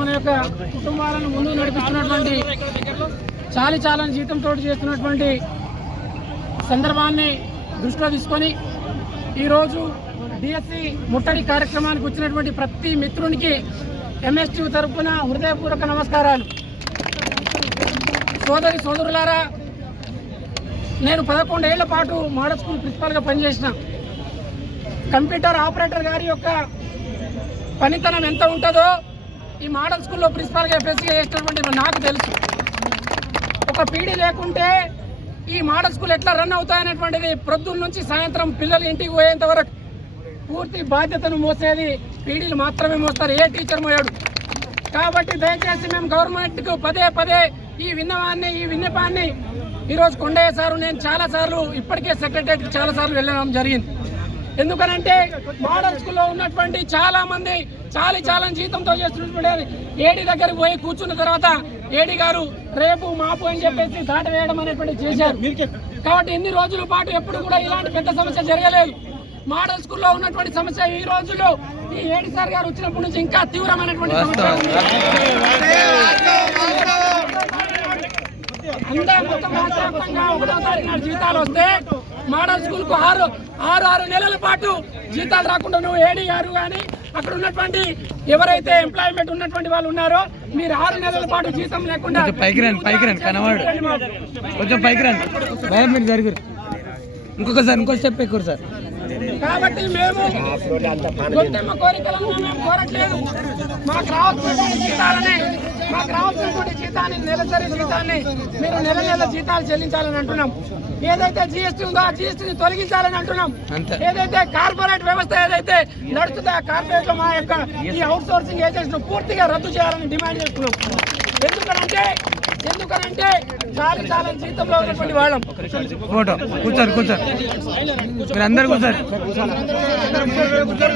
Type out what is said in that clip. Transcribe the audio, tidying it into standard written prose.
మన యొక్క కుటుంబాలను ముందుకు నడిపిస్తున్నటువంటి చాలని జీతంతో చేస్తున్నటువంటి సందర్భాన్ని దృష్టిలో తీసుకొని ఈరోజు డిఎస్సి ముట్టడి కార్యక్రమానికి వచ్చినటువంటి ప్రతి మిత్రునికి ఎంఎస్టీ తరఫున హృదయపూర్వక నమస్కారాలు. సోదరులారా, నేను 11 ఏళ్ల పాటు మోడల్ స్కూల్ ప్రిన్సిపాల్గా పనిచేసిన. కంప్యూటర్ ఆపరేటర్ గారి యొక్క పనితనం ఎంత ఉంటుందో ఈ మోడల్ స్కూల్లో ప్రిన్సిపాల్గా ఎఫ్ఎస్సీగా చేసినటువంటి నాకు తెలుసు. ఒక పీడీ లేకుంటే ఈ మోడల్ స్కూల్ ఎట్లా రన్ అవుతాయనేటువంటిది ప్రొద్దున్న నుంచి సాయంత్రం పిల్లలు ఇంటికి పోయేంత వరకు పూర్తి బాధ్యతను మోసేది పీడీలు మాత్రమే మోస్తారు, ఏ టీచర్ మోయాడు. కాబట్టి దయచేసి మేము గవర్నమెంట్కు పదే ఈ విన్నపాన్ని ఈరోజు కొండయ్య సారు నేను చాలాసార్లు ఇప్పటికే సెక్రటరీకి చాలాసార్లు వెళ్ళడం జరిగింది. ఎందుకనంటే మోడల్ స్కూల్లో ఉన్నటువంటి చాలామంది చాలా జీతంతో చేస్తున్నటువంటి ఏడీ దగ్గరికి పోయి కూర్చున్న తర్వాత ఏడీ గారు రేపు మాపు అని చెప్పేసి దాటవేయడం అనేటువంటి చేశారు. కాబట్టి ఎన్ని రోజుల పాటు ఎప్పుడు కూడా ఇలాంటి పెద్ద సమస్య జరగలేదు. మోడల్ స్కూల్లో ఉన్నటువంటి సమస్య ఈ రోజుల్లో ఈ ఏడీ సార్ గారు వచ్చినప్పటి నుంచి ఇంకా తీవ్రమైనటువంటి సమస్య ఉంది. అంతా మొత్తం రాష్ట్రవ్యాప్తంగా 1వ తారీఖు జీతాలు వస్తే మోడల్ స్కూల్ కు 6 నెలల పాటు జీతాలు రాకుండా నువ్వు ఏడీ గారు కానీ అక్కడ ఉన్నటువంటి ఎవరైతే ఎంప్లాయ్మెంట్ ఉన్నటువంటి వాళ్ళు ఉన్నారో మీరు 6 నెలల పాటు జీతం లేకుండా ఇంకో స్టెప్ ఎక్కువ సార్. కాబట్టి మేము గొంతెమ్మ కోరికలను మేము కోరట్లేదు. మాకు రావాల్సినటువంటి జీతాన్ని నెలసరి జీతాన్ని మీరు నెల జీతాలు చెల్లించాలని అంటున్నాం. ఏదైతే జిఎస్టీ ఉందో ఆ జిఎస్టీని తొలగించాలని అంటున్నాం. ఏదైతే కార్పొరేట్ వ్యవస్థ ఏదైతే నడుస్తుందో ఆ కార్పొరేట్ లో మా యొక్క ఈ అవుట్ సోర్సింగ్ ఏజెన్సీ పూర్తిగా రద్దు చేయాలని డిమాండ్ చేస్తున్నాం. ఎందుకనంటే చాలా జీతంలో ఉన్నటువంటి వాళ్ళం. కూర్చోరు మీరు అందరు కూర్చోరు.